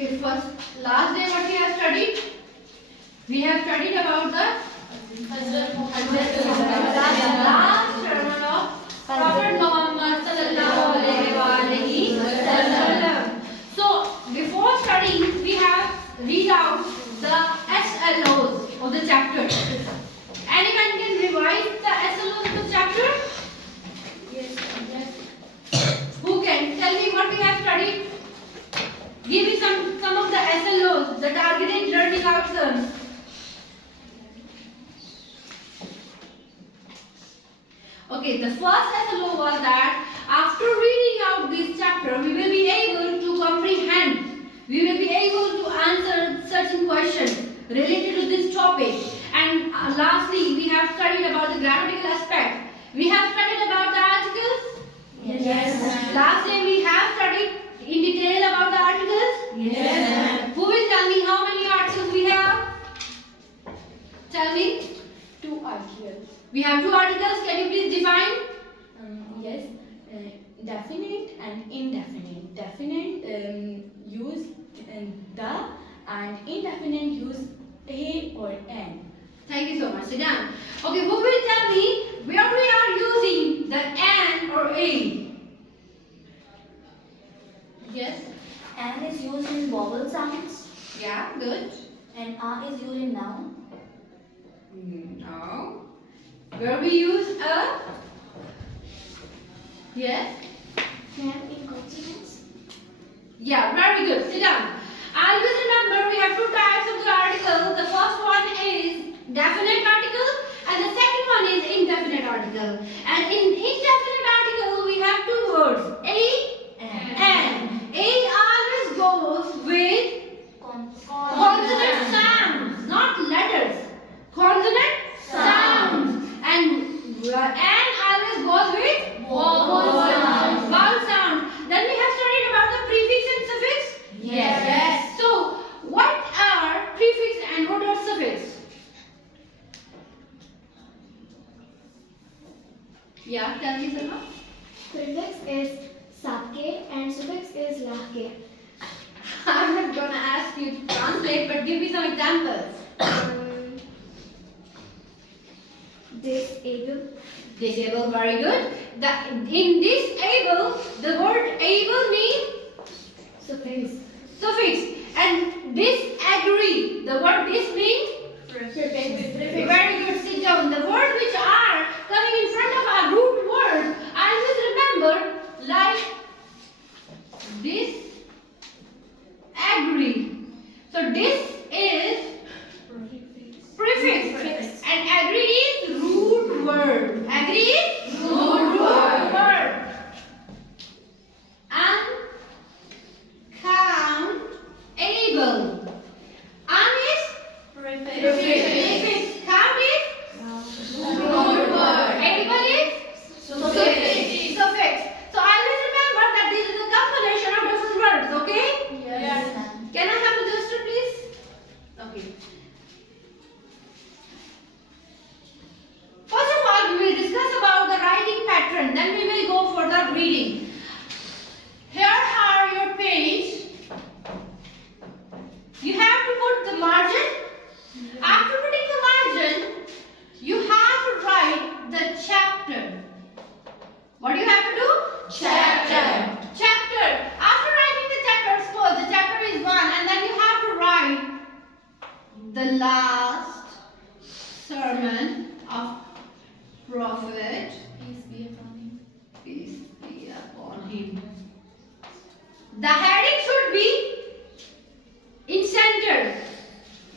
Okay, first, last day what we have studied? We have studied about the last sermon of Prophet Muhammad sallallahu alaihi wasallam. So, before studying, we have read out the SLOs of the chapter. Anyone can revise the SLOs of the chapter? Yes. Who can tell me what we have studied? Give me some of the SLOs, the targeted learning outcomes. Okay, the first SLO was that after reading out this chapter, we will be able to comprehend. We will be able to answer certain questions related to this topic. And lastly, we have studied about the grammatical aspect. We have studied about the articles. Yes. Lastly, we have studied in detail about the articles. Yes. Who will tell me how many articles we have? Tell me. 2 articles. We have 2 articles. Can you please define? Yes. Definite and indefinite. Definite use the, and indefinite use a or an. Thank you so much. Sit down. Okay, who will tell me where we are using the an or a? Yes. An is used in vowel sounds Yeah, good. and a is used in noun. No. Where we use a? Yes. Can in consonants. Yeah, very good. Sit down. Always remember we have 2 types of the article. The first one is definite article and the second one is indefinite article. And in indefinite article we have 2 words, a and. A always goes with consonant sounds, not letters. Consonant sounds. And an always goes with vowel sounds. Vowel sounds. Then we have studied about the prefix and suffix. Yes. So, what are prefix and what are suffix? Yeah, tell me, Salma. Prefix is sake and suffix is lake. I'm not gonna ask you to translate, but give me some examples. Disable. Disable, very good. In disable, the word able means Suffix. suffix. And disagree, the word dis means Prefix. very good. Sit down. The words which are coming in front of our root word, always remember, like disagree. So dis is prefix and agree is root word. Agree is root word. Uncountable. Un is prefix. Count is root word. Able is suffix. So always remember that this is a combination of different words. Okay? Yes. Can I have the duster, please? Okay. First of all, we will discuss about the writing pattern. Then we will go for the reading. Here are your page. You have to put the margin. After putting the margin, you have to write the chapter. What do you have to do? Chapter. Chapter. After writing the chapter, suppose the chapter is 1, and then you have to write the last sermon of Prophet. Peace be upon him. Peace be upon him. The heading should be in center.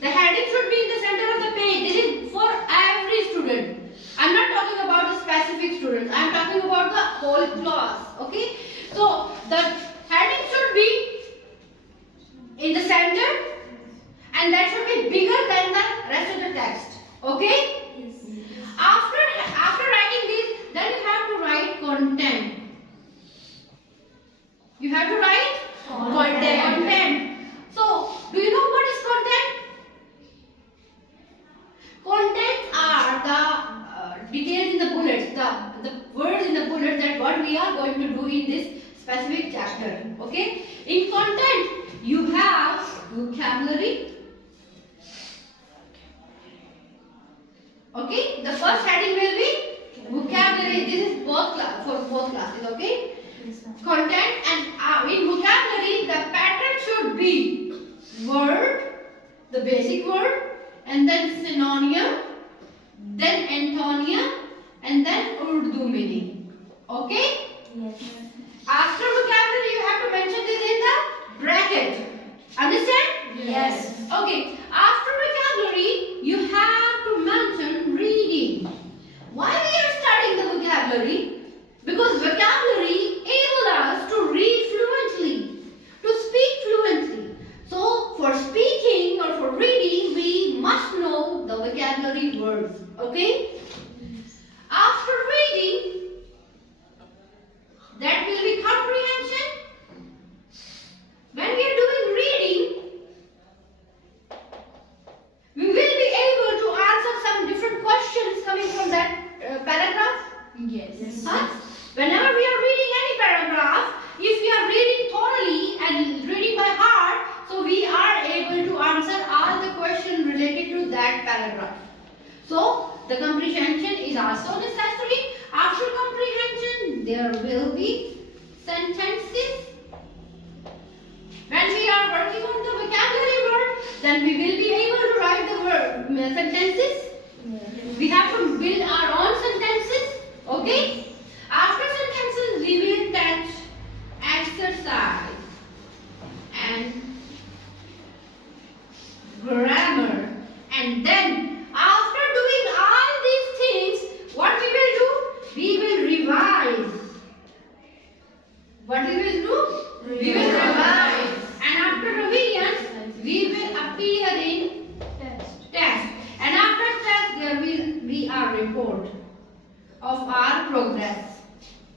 The heading should be in the center of the page. This is for every student. I'm not talking about the specific students. I'm talking about the whole class. Okay? So the heading should be in the center and that should be bigger than the rest of the text. Okay? After writing this, then you have to write content. You have to write content. So, do you know what is content? Contents are the details in the bullets, the words in the bullets that what we are going to do in this specific chapter. Okay? In content, you have vocabulary. Okay, the first heading will be vocabulary. This is for both classes. Okay, content, and in vocabulary the pattern should be word, the basic word, and then synonym, then antonym, and then Urdu meaning. Okay. Yes. After vocabulary, you have to mention this in the bracket. Understand? Yes. Okay. After vocabulary, you have to mention reading. Why we are studying the vocabulary? Because vocabulary enables us to read fluently, to speak fluently. So, for speaking or for reading, we must know the vocabulary words. Okay? After reading, that will be comprehension. When we are doing reading, we will be able to answer some different questions coming from that paragraph. Yes. Huh? Whenever we are reading any paragraph, if we are reading thoroughly and reading by heart, so we are able to answer all the questions related to that paragraph. So, the comprehension is also necessary. After comprehension, there will be sentences. When we are working on the vocabulary word, then we will be able to write the word sentences. We have to build our own sentences. Okay? After sentences, we will touch exercise and grammar. And then, after doing all these things, what we will do? We will revise. What we will do? We will revise. And after revision, we will appear in test. And after test, there will be a report of our progress.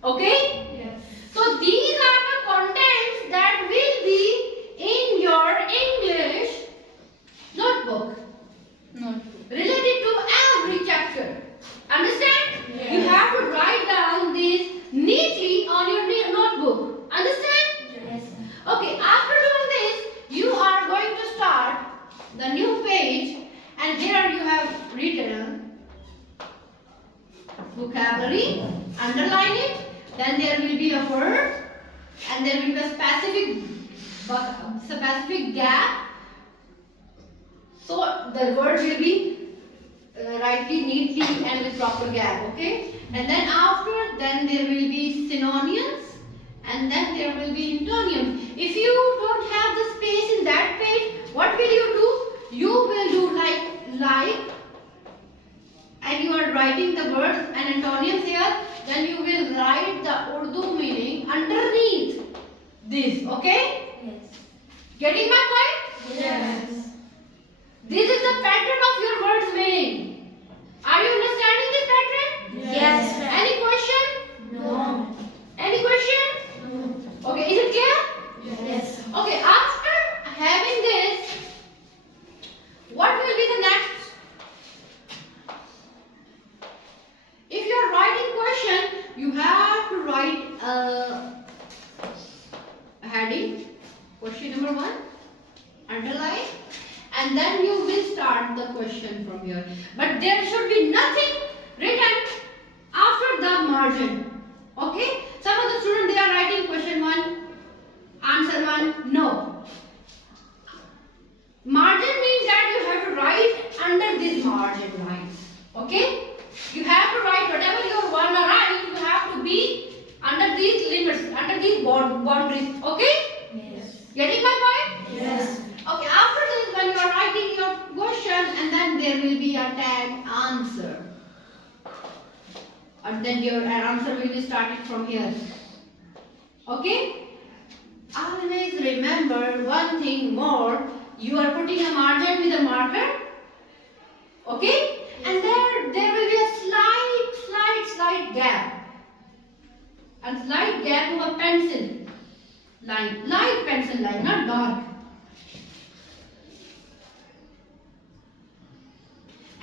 Okay? Yes. So these are the contents that will be in your English notebook Notebook. related to every chapter. Understand? Yes. You have to write down this neatly on your notebook. Understand? Yes. Okay, after doing this, you are going to start the new page, and here you have written vocabulary, underline it, then there will be a word, and there will be a specific gap. So the word will be rightly, neatly, and with proper gap. Okay, and then after, then there will be synonyms, and then there will be antonyms. If you don't have the space in that page, what will you do? You will do like, and you are writing the words and antonyms here. Then you will write the Urdu meaning underneath this. Okay? Yes. Getting my point? Yes. This is the pattern of your words meaning. Are you understanding this pattern? Yes. Any question? No. Any question? No. Okay, is it clear? Yes. Okay, after having this, what will be the next? If you are writing question, you have to write a heading, question number 1, underline, and then you will start the question from here. But there should be nothing written after the margin. Okay? Some of the students, they are writing question 1, answer 1. No. Margin means that you have to write under these margin lines. Okay? You have to write whatever you want to write, you have to be under these limits, under these boundaries. Okay? Yes. Getting my point? Yes. Okay, after this, when you are writing your question, and then there will be a tag answer. And then your answer will be started from here. Okay? Always remember one thing more. You are putting a margin with a marker. Okay? And there will be a slight gap. A slight gap of a pencil line. Light pencil line, not dark.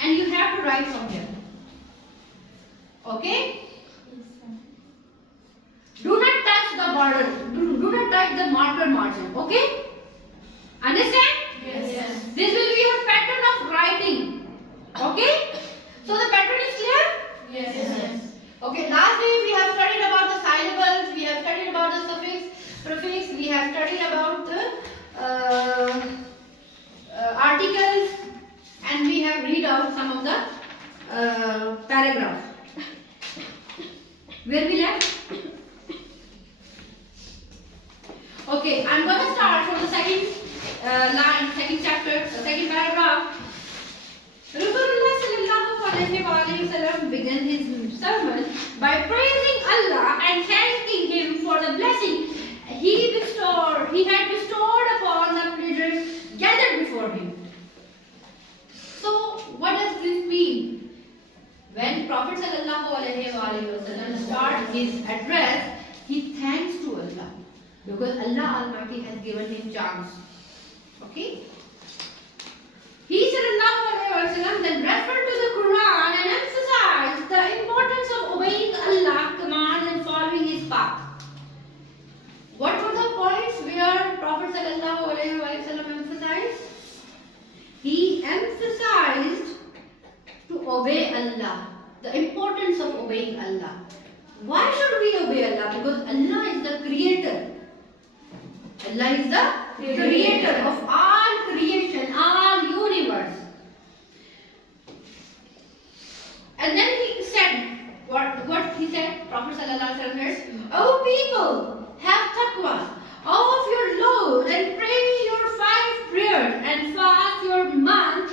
And you have to write from here. Okay? Do not touch the border. Do not touch the marker margin. Okay? Understand? Yes. This will be your pattern of writing. Okay? So the pattern is clear? Yes. Okay, last day we have studied about the syllables, we have studied about the suffix, prefix, we have studied about the articles, and we have read out some of the paragraphs. Where we left? Okay, I'm going to start from the second line, second chapter, second paragraph. Rasulullah sallallahu alayhi wa began his sermon by praising Allah and thanking Him for the blessing He had bestowed upon the believers gathered before Him. So, what does this mean? When Prophet sallallahu alayhi wa starts his address, he thanks to Allah because Allah Almighty has given him chance. Okay? He sallallahu alayhi wa sallam then referred to the Quran and emphasized the importance of obeying Allah's command and following His path. What were the points where Prophet sallallahu alayhi wa sallam emphasized? He emphasized to obey Allah, the importance of obeying Allah. Why should we obey Allah? Because Allah is the creator. Allah is the creator of all creation, all universe. And then he said, what he said? Prophet sallallahu alaihi wasallam said, "O people, have taqwa of your Lord and pray your 5 prayers and fast your month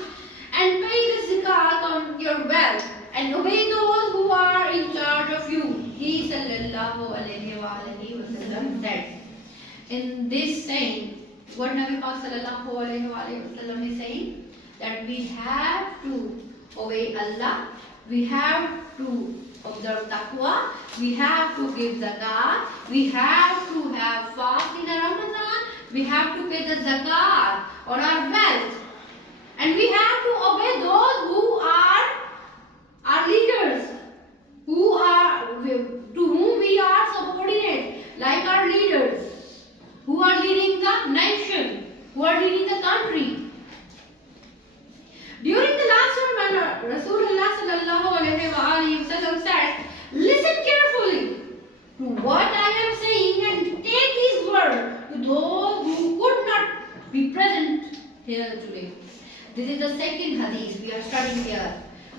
and pay the zakat on your wealth and obey those who are in charge of you." He sallallahu alaihi wasallam said. In this saying, what Nabi sallallahu alaihi wasallam is saying, that we have to obey Allah, we have to observe taqwa, we have to give zakat, we have to have fast in Ramadan, we have to pay the zakat on our wealth, and we have to obey those who are our leaders, to whom we are subordinate, like our leaders, who are leading the nation, who are leading the country. During the last sermon, Rasulullah sallallahu alaihi wasallam said, "Listen carefully to what I am saying and take these words to those who could not be present here today." This is the second hadith we are studying here.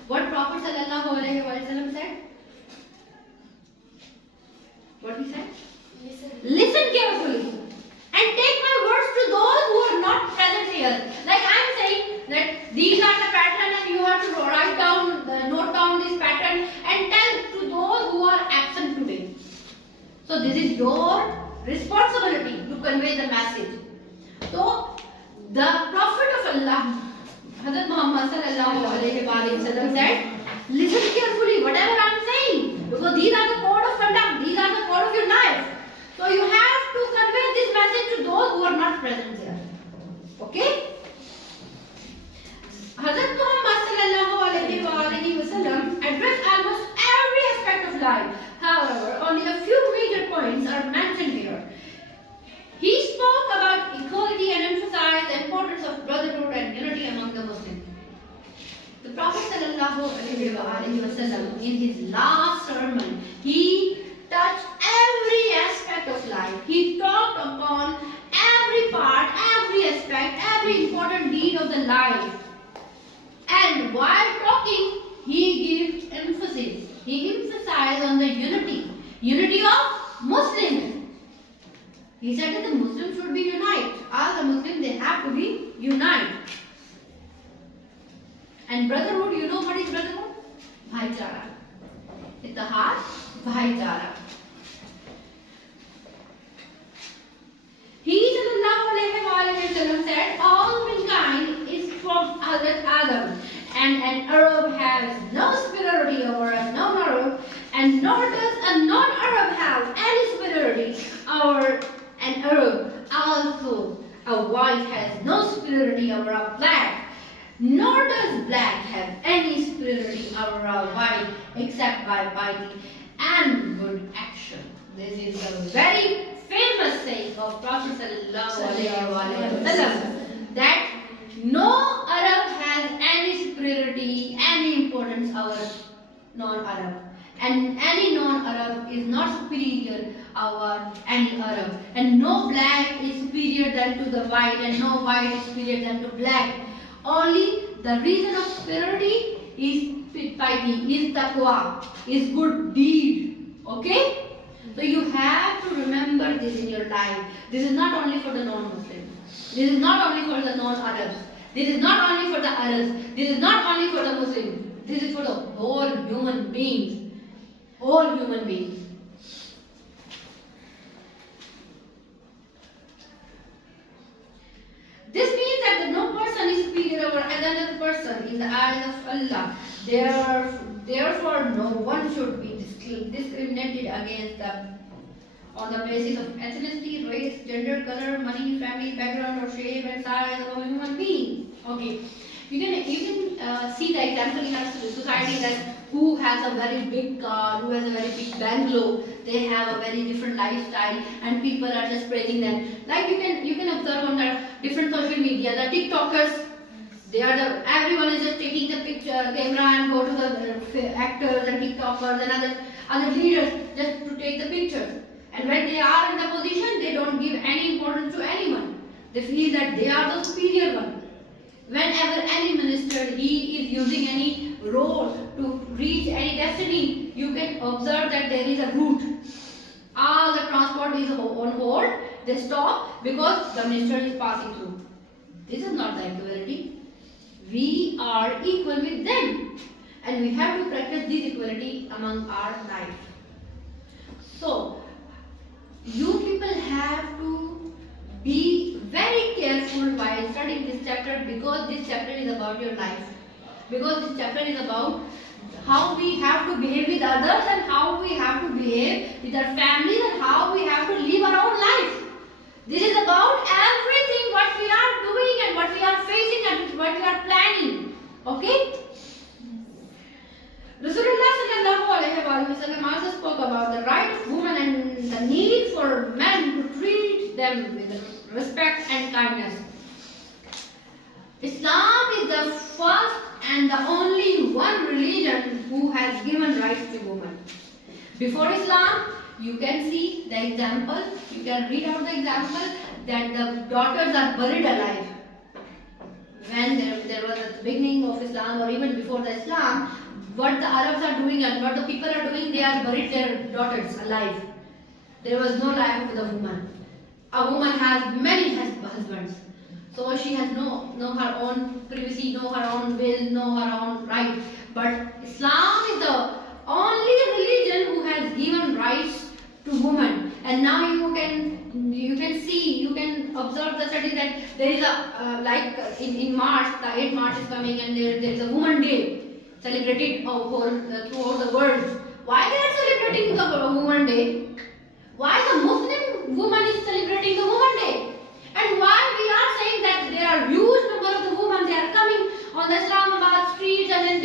What Prophet sallallahu alaihi wasallam said? What he said? Listen carefully and take my words to those who are not present here. Like I am saying that these are the pattern and you have to write down, note down this pattern and tell to those who are absent today. So this is your responsibility to convey the message. So the Prophet of Allah, Hazrat Muhammad sallallahu alaihi wasallam said, listen carefully whatever I am saying, because these are the code of conduct, these are the code of your life. So you have to convey this message to those who are not present there. Okay? Hazrat Muhammad sallallahu alaihi wasallam addressed almost every aspect of life. However, only a few major points are mentioned here. He spoke about equality and emphasized the importance of brotherhood and unity among the Muslims. The Prophet sallallahu alaihi wasallam, in his last sermon, he touched every aspect of life. He talked upon every part, every aspect, every important deed of the life. And while talking, he gave emphasis. He emphasized on the unity of Muslims. He said that the Muslims should be united. All the Muslims, they have to be united. And brotherhood, you know what is brotherhood? Bhaichara. Ittihad, Bhaichara. He sallallahu alaihi wasallam said, all mankind is from Hazrat Adam, and an Arab has no superiority over a non-Arab, and nor does a non-Arab have any superiority over an Arab. Also, a white has no superiority over a black, nor does black have any superiority over a white except by piety and good action. This is a very famous saying of Prophet sallallahu alaihi wasallam. No Arab has any superiority, any importance over non-Arab. And any non-Arab is not superior over any Arab. And no black is superior than to the white, and no white is superior than to black. Only the reason of superiority is piety, is taqwa, is good deed. Okay? So you have to remember this in your life. This is not only for the non-Muslims. This is not only for the non-Arabs. This is not only for the Arabs. This is not only for the Muslims. This is for the whole human beings. All human beings. This means that no person is superior over another person in the eyes of Allah. Therefore, no one should be discriminated against them on the basis of ethnicity, race, gender, color, money, family, background, or shape and size of a human being. Okay. You can see the example in our society that who has a very big car, who has a very big bungalow, they have a very different lifestyle, and people are just praising them. Like you can observe on the different social media, the TikTokers, everyone is just taking the picture, camera, and go to the actors and TikTokers and other leaders just to take the pictures. And when they are in the position, they don't give any importance to anyone. They feel that they are the superior one. Whenever any minister, he is using any road to reach any destiny, you can observe that there is a route. All the transport is on hold. They stop because the minister is passing through. This is not the equality. We are equal with them, and we have to practice this equality among our life. So, you people have to be very careful while studying this chapter, because this chapter is about your life. Because this chapter is about how we have to behave with others, and how we have to behave with our families, and how we have to live our own life. This is about everything what we are doing and what we are facing and what we are planning. Okay? Rasulullah sallallahu alaihi wasallam also spoke about the right of women and the need for men to treat them with respect and kindness. Islam is the first and the only one religion who has given rights to women. Before Islam, you can see the example, you can read out the example that the daughters are buried alive. When there was at the beginning of Islam, or even before the Islam, what the Arabs are doing and what the people are doing, they are buried their daughters alive. There was no life with a woman. A woman has many husbands. So she has no her own privacy, no her own will, no her own right. But Islam is the only religion who has given rights to women. And now you can see, you can observe the study that there is a in March, the 8th March is coming, and there is a Woman Day celebrated throughout the world. Why they are celebrating the Woman Day? Why the Muslim woman is celebrating the Woman Day? And why we are saying that there are huge number of the women, they are coming on the Islamabad streets and in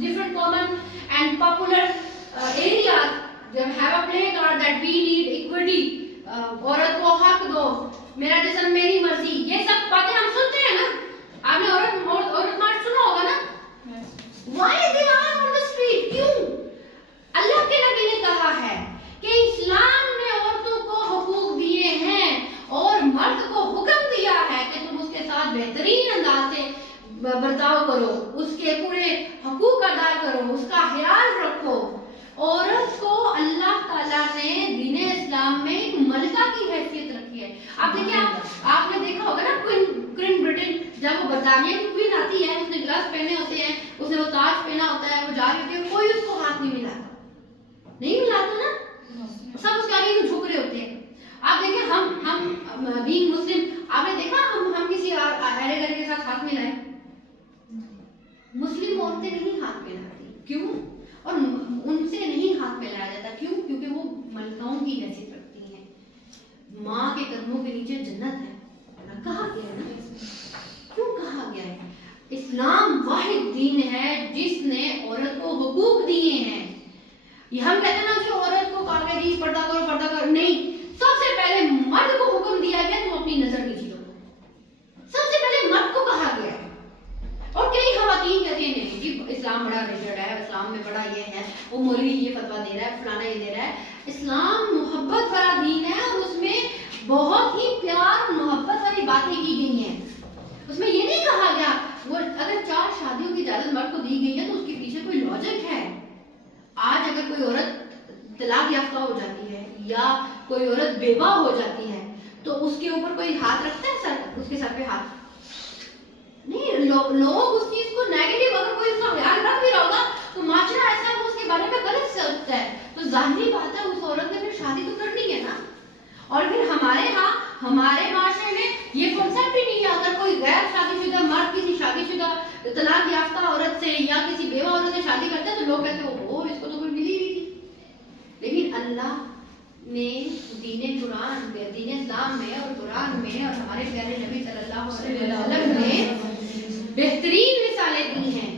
different common and popular areas. They have a placard that we need equity. औरत को हक दो, मेरा जिस्म मेरी मर्जी. ये सब बातें हम सुनते हैं ना. आपने औरत मार्च सुना होगा ना? Why they are on the street? क्यों? अल्लाह के नबी ने कहा है कि इस्लाम ने औरतों को हुकूक दिए हैं और मर्द को हुक्म दिया है कि तुम उसके साथ बेहतरीन अंदाज से बर्ताव करो, उसके पूरे हुकूक अदा करो, उसका ख्याल रखो. औरत को अल्लाह ताला ने दीन इस्लाम में एक मलिका की हैसियत रखी है. आप देखिए, आपने देखा होगा ना क्वीन ब्रिटेन, जब वो बरतानिया की क्वीन आती है, उसने ग्लव्स पहने होते हैं, उसने वो ताज पहना होता है, वो जा रही होती है, कोई उसको हाथ नहीं मिलाता. नहीं मिलाता ना, सब उसके आगे झुक रहे होते हैं. आप देखिए, हम बीइंग मुस्लिम, आपने देखा हम किसी अरे गरे के साथ हाथ मिलाए? मुस्लिम औरतें नहीं हाथ मिलाती. क्यों? और उनसे नहीं हाथ मिलाया जाता. क्यों? क्योंकि वो मलकाओं की हैसियत रखती हैं. माँ के कदमों के नीचे जन्नत है. कहा गया है ना? क्यों कहा गया है? इस्लाम वाहिद दीन है जिसने औरत को हुकूक दिए हैं. हम कहते हैं ना कि औरत को कहा गया जी पर्दा कर. नहीं, सबसे पहले मर्द को हुक्म दिया गया तुम अपनी नजर नीचे रखो. सबसे पहले मर्द को کوئی عورت بیوہ ہو جاتی ہے تو اس کے اوپر کوئی ہاتھ رکھتا ہے سر، اس کے سر پہ ہاتھ نہیں. لوگ اس چیز کو نیگیٹو، اگر کوئی اس کا خیال رکھ بھی رہا ہوگا تو معاشرہ ایسا ہے وہ اس کے بارے میں غلط سوچتا ہے. تو ظاہری بات ہے اس عورت نے پھر شادی تو کرنی ہے نا. اور پھر ہمارے ہاں ہمارے معاشرے میں یہ کنسیپٹ ہی نہیں ہے. اگر کوئی غیر شادی شدہ مرد کسی شادی شدہ طلاق یافتہ عورت سے یا کسی بیوہ عورت سے شادی کرتا ہے تو لوگ کہتے ہیں اوہ اس کو تو کوئی ملی نہیں تھی. لیکن اللہ نے دین قرآن دین اسلام میں اور قرآن میں اور ہمارے پیارے نبی صلی اللہ علیہ وسلم نے بہترین مثالیں دی ہیں.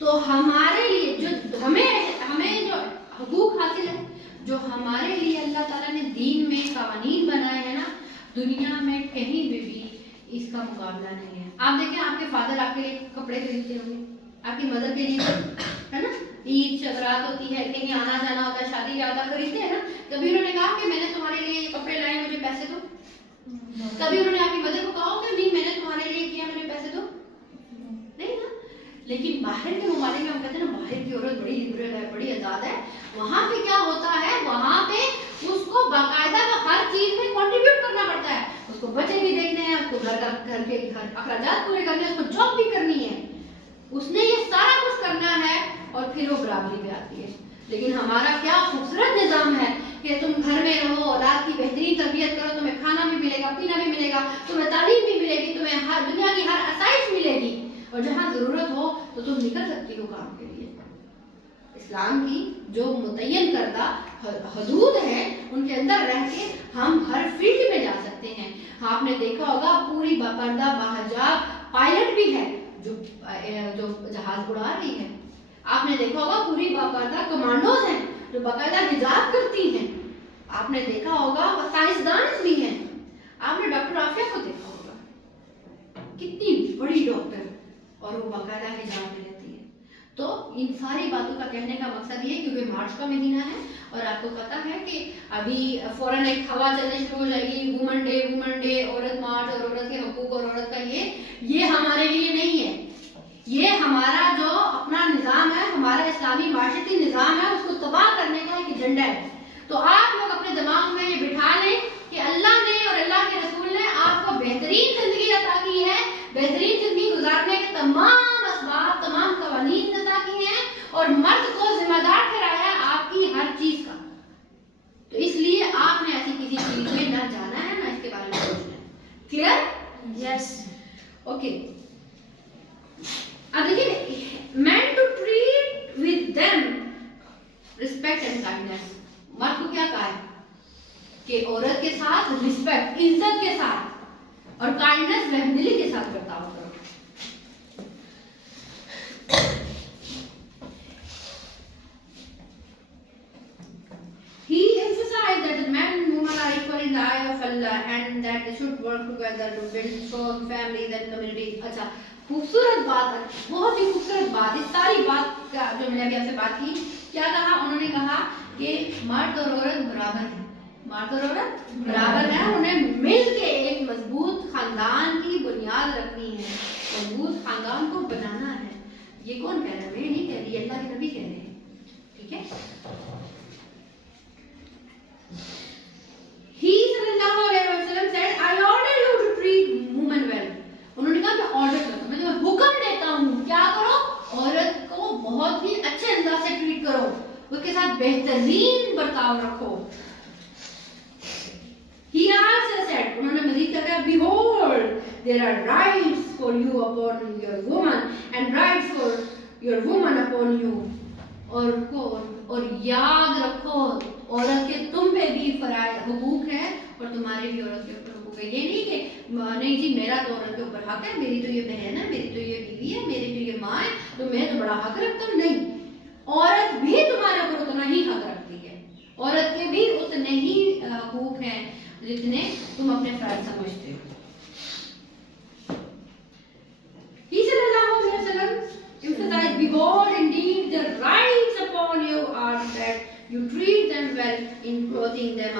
تو ہمارے لیے جو ہمیں جو حقوق حاصل ہے، جو ہمارے لیے اللہ تعالیٰ نے دین میں قوانین بنائے ہیں نا، دنیا میں کہیں بھی اس کا مقابلہ نہیں ہے. آپ دیکھیں آپ کے فادر آپ کے لیے کپڑے خریدتے ہوں گے، آپ کی مدر کے لیے ہے نا، عید شبرات ہوتی ہے، کہیں آنا جانا ہوتا ہے، شادی بیاہ خریدتے ہیں نا. کبھی انہوں نے کہا کہ میں نے تمہارے لیے یہ کپڑے لائے مجھے پیسے دو؟ کبھی انہوں نے آپ کی مدر کو کہا کہ نہیں میں نے تمہارے لیے کیا مجھے پیسے دو؟ نہیں نا. لیکن باہر کے ممالک میں ہم کہتے ہیں نا باہر کی عورت بڑی لبرل ہے، بڑی آزاد ہے. وہاں پہ کیا ہوتا ہے، وہاں پہ اس کو باقاعدہ ہر چیز میں کنٹریبیوٹ کرنا پڑتا ہے. اس کو بچے بھی دیکھنے ہیں، اس کو گھر کے اخراجات پورے کرنے ہیں، اس کو جاب بھی کرنی ہے، اس نے یہ سارا کچھ کرنا ہے اور پھر وہ برابری پہ آتی ہے. لیکن ہمارا کیا خوبصورت نظام ہے کہ تم گھر میں رہو، اولاد کی بہترین تربیت کرو، تمہیں کھانا بھی ملے گا، پینا بھی ملے گا، تمہیں تعلیم بھی ملے گی، تمہیں ہر دنیا کی ہر آسائش ملے گی، اور جہاں ضرورت ہو تو تم نکل سکتی ہو کام کے لیے. اسلام کی جو متعین کردہ حدود ہیں ان کے اندر رہ کے ہم ہر فیلڈ میں جا سکتے ہیں. آپ نے دیکھا ہوگا پوری باپردہ باحجاب پائلٹ بھی ہے جو جہاز اڑا رہی ہے. آپ نے دیکھا ہوگا پوری باپردہ کمانڈوز ہیں جو باقاعدہ حجاب کرتی ہیں. آپ نے دیکھا ہوگا سائنسدان بھی ہیں. آپ نے ڈاکٹر عافیہ کو دیکھا ہوگا، کتنی بڑی ڈاکٹر، اور وہ باقاعدہ حجاب میں رہتی ہے. تو ان ساری باتوں کا کہنے کا مقصد یہ ہے کیونکہ مارچ کا مہینہ ہے اور آپ کو پتا ہے کہ ابھی فوراً ایک ہوا چلنے شروع ہو جائے گی، وومن ڈے، عورت مارچ اور عورت کے حقوق اور عورت کا یہ ہمارے لیے نہیں ہے. یہ ہمارا جو اپنا نظام ہے، ہمارا اسلامی معاشرتی نظام ہے، اس کو تباہ کرنے کا ایک ایجنڈا ہے. تو آپ لوگ اپنے دماغ میں یہ بٹھا لیں کہ اللہ نے اور اللہ کے رسول نے آپ کو بہترین زندگی عطا کی ہے، بہترین زندگی گزارنے کے تمام اسباب، تمام قوانین عطا کی ہیں، اور مرد کو ذمہ دار ٹھہرایا ہے آپ کی ہر چیز کا. تو اس لیے آپ نے ایسی کسی چیز میں نہ جانا ہے، نہ اس کے بارے میں سوچنا ہے. کلیئر؟ یس. اوکے. اب دیکھیے men to treat with them respect and kindness. مرد کو کیا کہا ہے کہ عورت کے ساتھ رسپیکٹ، عزت کے ساتھ اور کائنڈنس، رحمدلی کے ساتھ برتاؤ کرو. He emphasized that men and women are equal in the eye of Allah and that they should work together to build strong families and communities. اچھا خوبصورت بات ہے، بہت ہی خوبصورت بات. اس ساری بات کا جو میں نے ابھی آپ سے بات کی، کیا کہا انہوں نے؟ کہا کہ مرد اور عورت برابر ہیں، مرد اور عورت برابر ہیں، انہیں مل کے ایک مضبوط خاندان کی بنیاد رکھنی ہے، مضبوط خاندان کو بنانا ہے. یہ کون کہہ رہا ہے؟ میں نہیں کہہ رہی، اللہ کے نبی کہہ رہے ہیں. ٹھیک ہے. He sallallahu alayhi wa sallam said, I order you to treat women well. انہوں نے کہا کہ آرڈر کرتا ہوں، میں تمہیں حکم دیتا ہوں، کیا کرو؟ عورت کو بہت ہی اچھے انداز سے ٹریٹ کرو، اس کے ساتھ بہترین برتاؤ رکھو. He also said, انہوں نے مزید کہا کہ behold, there are rights for you upon your woman and rights for your woman upon you. اور یاد رکھو عورت کے تم پہ بھی فرائض حقوق ہے اور تمہارے بھی عورت کے اوپر حقوق ہے. یہ نہیں کہ نہیں جی میرا تو عورت کے اوپر حق ہے، میری تو یہ بہن ہے، میری تو یہ بیوی ہے، میری تو یہ ماں ہے تو میں تو بڑا حق رکھتا ہوں. نہیں، عورت بھی تمہارے اوپر اتنا ہی حق رکھتی ہے، عورت کے بھی اتنے ہی حقوق ہیں جتنے تم اپنے فرائض سمجھتے ہو. He sallallahu alayhi wa sallam emphasized, behold, indeed the rights upon you are that you treat them well in clothing them